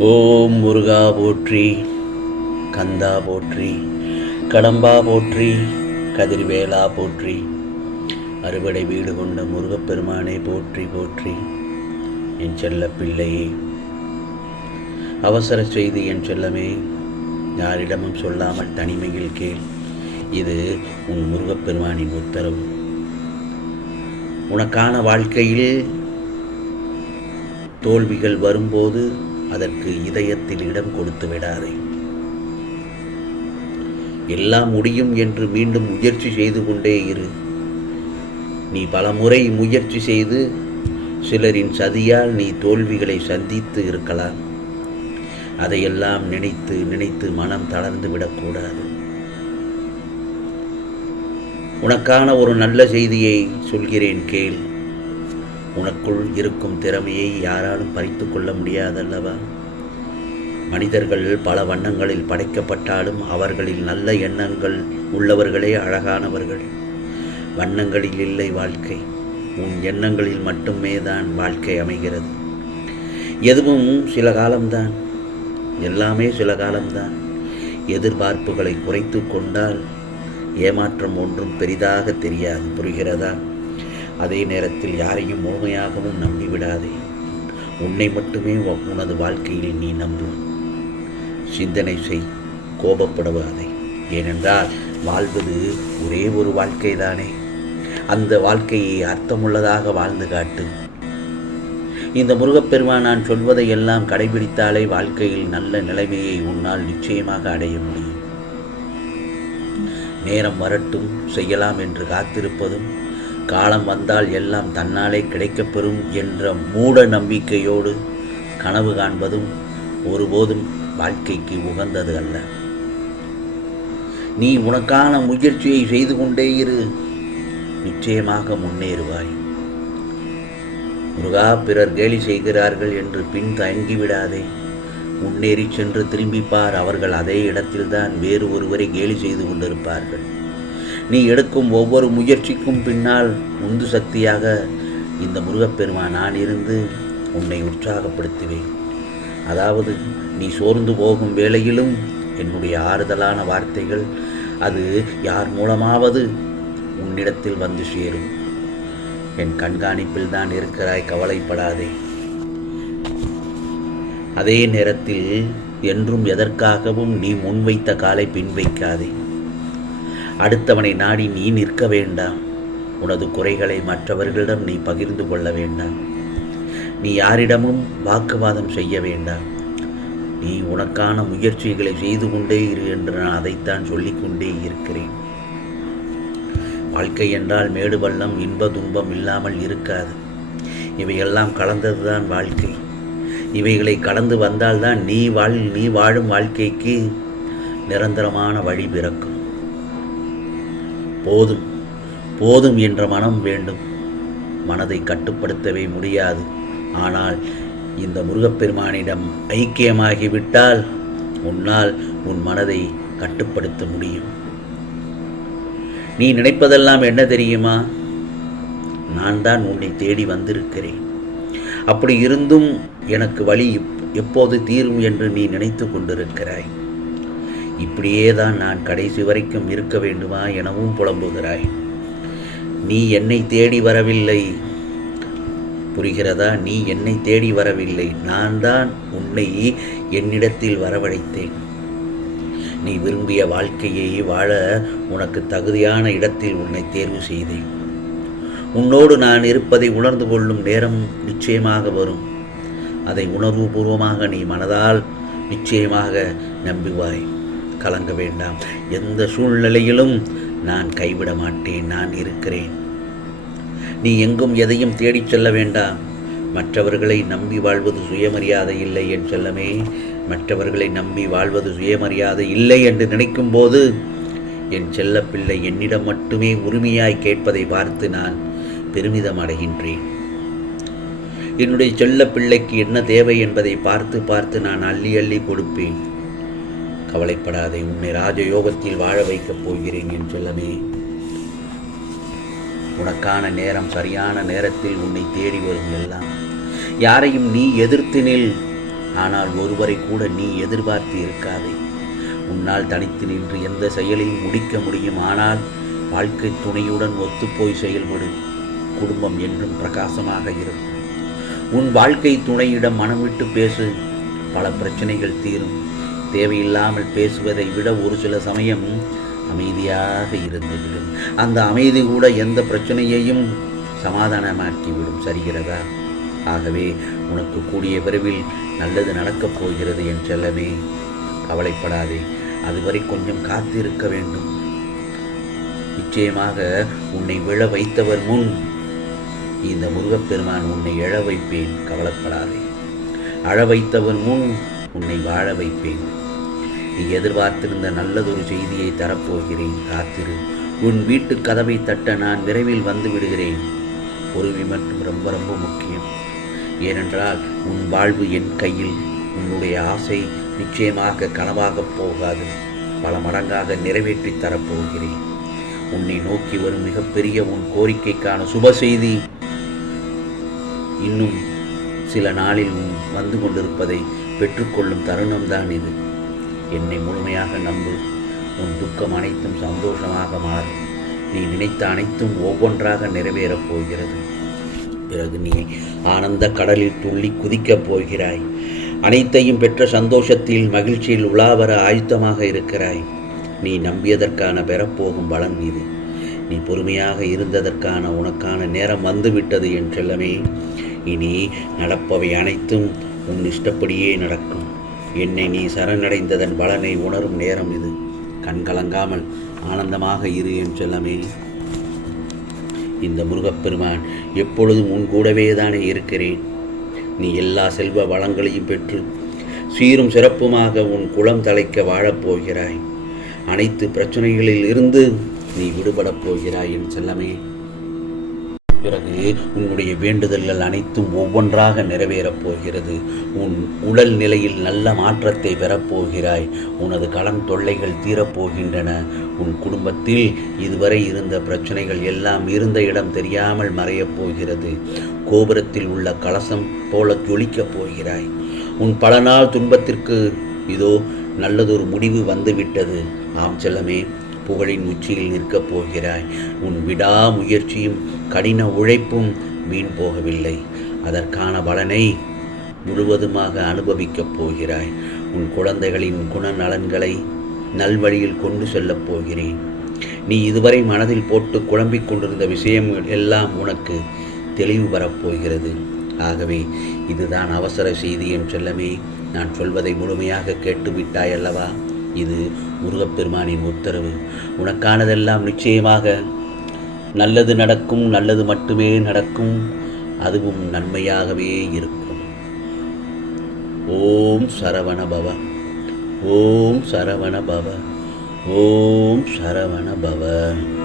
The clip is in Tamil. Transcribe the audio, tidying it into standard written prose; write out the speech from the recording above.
ஓம் முருகா போற்றி, கந்தா போற்றி, கடம்பா போற்றி, கதிர்வேலா போற்றி, அறுபடை வீடு கொண்ட முருகப்பெருமானை போற்றி போற்றி. என் செல்ல பிள்ளையே, அவசர செய்தி என் செல்லமே, யாரிடமும் சொல்லாமல் தனிமையில் கேள். இது உன் முருகப்பெருமானின் உத்தரவு. உனக்கான வாழ்க்கையில் தோல்விகள் வரும்போது அதற்கு இதயத்தில் இடம் கொடுத்து விடாதே. எல்லாம் முடியும் என்று மீண்டும் முயற்சி செய்து கொண்டே இரு. நீ பலமுறை முயற்சி செய்து சிலரின் சதியால் நீ தோல்விகளை சந்தித்து இருக்கலாம். அதையெல்லாம் நினைத்து நினைத்து மனம் தளர்ந்து விடக்கூடாது. உனக்கான ஒரு நல்ல செய்தியை சொல்கிறேன் கேள். உனக்குள் இருக்கும் திறமையை யாராலும் பறித்து கொள்ள முடியாதல்லவா? மனிதர்கள் பல வண்ணங்களில் படைக்கப்பட்டாலும் அவர்களில் நல்ல எண்ணங்கள் உள்ளவர்களே அழகானவர்கள். வண்ணங்களில் இல்லை வாழ்க்கை, உன் எண்ணங்களில் மட்டுமே தான் வாழ்க்கை அமைகிறது. எதுவும் சில காலம்தான், எல்லாமே சில காலம்தான். எதிர்பார்ப்புகளை குறைத்து கொண்டால் ஏமாற்றம் ஒன்றும் பெரிதாக தெரியாது. புரிகிறதா? அதே நேரத்தில் யாரையும் முழுமையாகவும் நம்பிவிடாதே. உன்னை மட்டுமே உனது வாழ்க்கையில் நீ நம்பு. சிந்தனை செய், கோபப்படாதே. ஏனென்றால் வாழ்வது ஒரே ஒரு வாழ்க்கை தானே. அந்த வாழ்க்கையை அர்த்தமுள்ளதாக வாழ்ந்து காட்டு. இந்த முருகப்பெருமான் நான் சொல்வதை எல்லாம் கடைபிடித்தாலே வாழ்க்கையில் நல்ல நிலைமையை உன்னால் நிச்சயமாக அடைய முடியும். நேரம் வரட்டும் செய்யலாம் என்று காத்திருப்பதும், காலம் வந்தால் எல்லாம் தன்னாலே கிடைக்கப்பெறும் என்ற மூட நம்பிக்கையோடு கனவு காண்பதும் ஒருபோதும் வாழ்க்கைக்கு உகந்தது அல்ல. நீ உனக்கான முயற்சியை செய்து கொண்டே இரு, நிச்சயமாக முன்னேறுவாய். முருகா, பிறர் கேலி செய்கிறார்கள் என்று பின் தயங்கிவிடாதே. முன்னேறி சென்று திரும்பிப்பார். அவர்கள் அதே இடத்தில்தான் வேறு ஒருவரை கேலி செய்து கொண்டிருப்பார்கள். நீ எடுக்கும் ஒவ்வொரு முயற்சிக்கும் பின்னால் உந்து சக்தியாக இந்த முருகப்பெருமான் நான் இருந்து உன்னை உற்சாகப்படுத்துவேன். அதாவது நீ சோர்ந்து போகும் வேளையிலும் என்னுடைய ஆறுதலான வார்த்தைகள் அது யார் மூலமாவது உன்னிடத்தில் வந்து சேரும். என் கண்காணிப்பில் தான் இருக்கிறாய், கவலைப்படாதே. அதே நேரத்தில் என்றும் எதற்காகவும் நீ முன்வைத்த காலை பின் வைக்காதே. அடுத்தவனை நாடி நீ நிற்க வேண்டாம். உனது குறைகளை மற்றவர்களிடம் நீ பகிர்ந்து கொள்ள வேண்டாம். நீ யாரிடமும் வாக்குவாதம் செய்ய வேண்டாம். நீ உனக்கான முயற்சிகளை செய்து கொண்டே இரு என்று நான் அதைத்தான் சொல்லிக்கொண்டே இருக்கிறேன். வாழ்க்கை என்றால் மேடு பள்ளம், இன்ப துன்பம் இல்லாமல் இருக்காது. இவையெல்லாம் கலந்ததுதான் வாழ்க்கை. இவைகளை கடந்து வந்தால்தான் நீ வாழும் வாழ்க்கைக்கு நிரந்தரமான வழி பிறக்கும். போதும் போதும் என்ற மனம் வேண்டும். மனதை கட்டுப்படுத்தவே முடியாது. ஆனால் இந்த முருகப்பெருமானிடம் ஐக்கியமாகிவிட்டால் உன்னால் உன் மனதை கட்டுப்படுத்த முடியும். நீ நினைப்பதெல்லாம் என்ன தெரியுமா? நான் தான் உன்னை தேடி வந்திருக்கிறேன். அப்படி இருந்தும் எனக்கு வழி எப்போது தீரும் என்று நீ நினைத்து கொண்டிருக்கிறாய். இப்படியே தான் நான் கடைசி வரைக்கும் இருக்க வேண்டுமா எனவும் புலம்புகிறாய். நீ என்னை தேடி வரவில்லை. புரிகிறதா? நீ என்னை தேடி வரவில்லை. நான் தான் உன்னை என்னிடத்தில் வரவழைத்தேன். நீ விரும்பிய வாழ்க்கையை வாழ உனக்கு தகுதியான இடத்தில் உன்னை தேர்வு செய்தேன். உன்னோடு நான் இருப்பதை உணர்ந்து கொள்ளும் நேரம் நிச்சயமாக வரும். அதை உணர்வுபூர்வமாக நீ மனதால் நிச்சயமாக நம்புவாய். கலங்க வேண்டாம். எந்த சூழ்நிலையிலும் நான் கைவிட மாட்டேன். நான் இருக்கிறேன். நீ எங்கும் எதையும் தேடிச் செல்ல வேண்டாம். மற்றவர்களை நம்பி வாழ்வது சுயமரியாதை இல்லை என் செல்லமே. மற்றவர்களை நம்பி வாழ்வது சுயமரியாதை இல்லை என்று நினைக்கும் போது என் செல்ல பிள்ளை என்னிடம் மட்டுமே உரிமையாய் கேட்பதை பார்த்து நான் பெருமிதம் அடைகின்றேன். என்னுடைய செல்ல பிள்ளைக்கு என்ன தேவை என்பதை பார்த்து பார்த்து நான் அள்ளி அள்ளி கொடுப்பேன். கவலைப்படாதே. உன்னை ராஜயோகத்தில் வாழ வைக்கப் போகிறேன் என் செல்லமே. உனக்கான நேரம் சரியான நேரத்தில் உன்னை தேடி வரும். எல்லாம் யாரையும் நீ எதிர்த்து நில். ஆனால் ஒருவரை கூட நீ எதிர்பார்த்து இருக்காதே. உன்னால் தனித்து நின்று எந்த செயலையும் முடிக்க முடியும். ஆனால் வாழ்க்கை துணையுடன் ஒத்துப்போய் செயல்படு. குடும்பம் என்றும் பிரகாசமாக இருக்கும். உன் வாழ்க்கை துணையிடம் மனம் விட்டு பேசு. பல பிரச்சனைகள் தீரும். தேவையில்லாமல் பேசுவதை விட ஒரு சில சமயம் அமைதியாக இருந்துவிடும். அந்த அமைதி கூட எந்த பிரச்சனையையும் சமாதானமாக்கிவிடும். சரிகிறதா? ஆகவே உனக்கு கூடிய விரைவில் நல்லது நடக்கப் போகிறது என் செல்லமே. கவலைப்படாதே. அதுவரை கொஞ்சம் காத்திருக்க வேண்டும். நிச்சயமாக உன்னை விழ வைத்தவர் முன் இந்த முருகப்பெருமான் உன்னை எழ வைப்பேன். கவலைப்படாதே. அழ வைத்தவர் முன் உன்னை வாழ வைப்பேன். நீ எதிர்பார்த்திருந்த நல்லதொரு செய்தியை தரப்போகிறேன். காத்திரு. உன் வீட்டு கதவை தட்ட நான் விரைவில் வந்து விடுகிறேன். பொறுமை மட்டும் ரொம்ப ரொம்ப முக்கியம். ஏனென்றால் உன் வாழ்வு என் கையில். உன்னுடைய ஆசை நிச்சயமாக கனவாகப் போகாது. பல மடங்காக நிறைவேற்றி தரப்போகிறேன். உன்னை நோக்கி வரும் மிகப்பெரிய உன் கோரிக்கைக்கான சுப செய்தி இன்னும் சில நாளில் வந்து கொண்டிருப்பதை பெற்றுக்கொள்ளும் தருணம்தான் இது. என்னை முழுமையாக நம்பு. உன் துக்கம் அனைத்தும் சந்தோஷமாக மாறும். நீ நினைத்த அனைத்தும் ஒவ்வொன்றாக நிறைவேறப் போகிறது. பிறகு நீ ஆனந்த கடலில் துள்ளி குதிக்கப் போகிறாய். அனைத்தையும் பெற்ற சந்தோஷத்தில் மகிழ்ச்சியில் உலாவர ஆயுத்தமாக இருக்கிறாய். நீ நம்பியதற்கான பெறப்போகும் பலன் இது. நீ பொறுமையாக இருந்ததற்கான உனக்கான நேரம் வந்துவிட்டது என் செல்லமே. இனி நடப்பவை அனைத்தும் உன் இஷ்டப்படியே நடக்கும். என்னை நீ சரணடைந்ததன் பலனை உணரும் நேரம் இது. கண்கலங்காமல் ஆனந்தமாக இரு என் செல்லமே. இந்த முருகப்பெருமான் எப்பொழுதும் உன் கூடவே தானே இருக்கிறேன். நீ எல்லா செல்வ வளங்களையும் பெற்று சீரும் சிறப்புமாக உன் குலம் தலைக்க வாழப்போகிறாய். அனைத்து பிரச்சனைகளில் இருந்து நீ விடுபடப் போகிறாய் என் செல்லமே. பிறகு உன்னுடைய வேண்டுதல்கள் அனைத்தும் ஒவ்வொன்றாக நிறைவேறப் போகிறது. உன் உடல் நிலையில் நல்ல மாற்றத்தை பெறப்போகிறாய். உனது கடன் தொல்லைகள் தீரப்போகின்றன. உன் குடும்பத்தில் இதுவரை இருந்த பிரச்சனைகள் எல்லாம் இருந்த இடம் தெரியாமல் மறையப் போகிறது. கோபுரத்தில் உள்ள கலசம் போல ஜொலிக்கப் போகிறாய். உன் பல நாள் துன்பத்திற்கு இதோ நல்லதொரு முடிவு வந்துவிட்டது. ஆம் செல்லமே, புகழின் உச்சியில் நிற்கப் போகிறாய். உன் விடாமுயற்சியும் கடின உழைப்பும் வீண் போகவில்லை. அதற்கான பலனை முழுவதுமாக அனுபவிக்கப் போகிறாய். உன் குழந்தைகளின் குணநலன்களை நல்வழியில் கொண்டு செல்லப் போகிறேன். நீ இதுவரை மனதில் போட்டு குழம்பிக் கொண்டிருந்த விஷயம் எல்லாம் உனக்கு தெளிவு வரப்போகிறது. ஆகவே இதுதான் அவசர செய்தி என் செல்லமே. நான் சொல்வதை முழுமையாக கேட்டுவிட்டாய் அல்லவா? இது முருகப்பெருமானின் உத்தரவு. உனக்கானதெல்லாம் நிச்சயமாக நல்லது நடக்கும். நல்லது மட்டுமே நடக்கும். அதுவும் நன்மையாகவே இருக்கும். ஓம் சரவண பவ. ஓம் சரவண பவ. ஓம் சரவண பவ.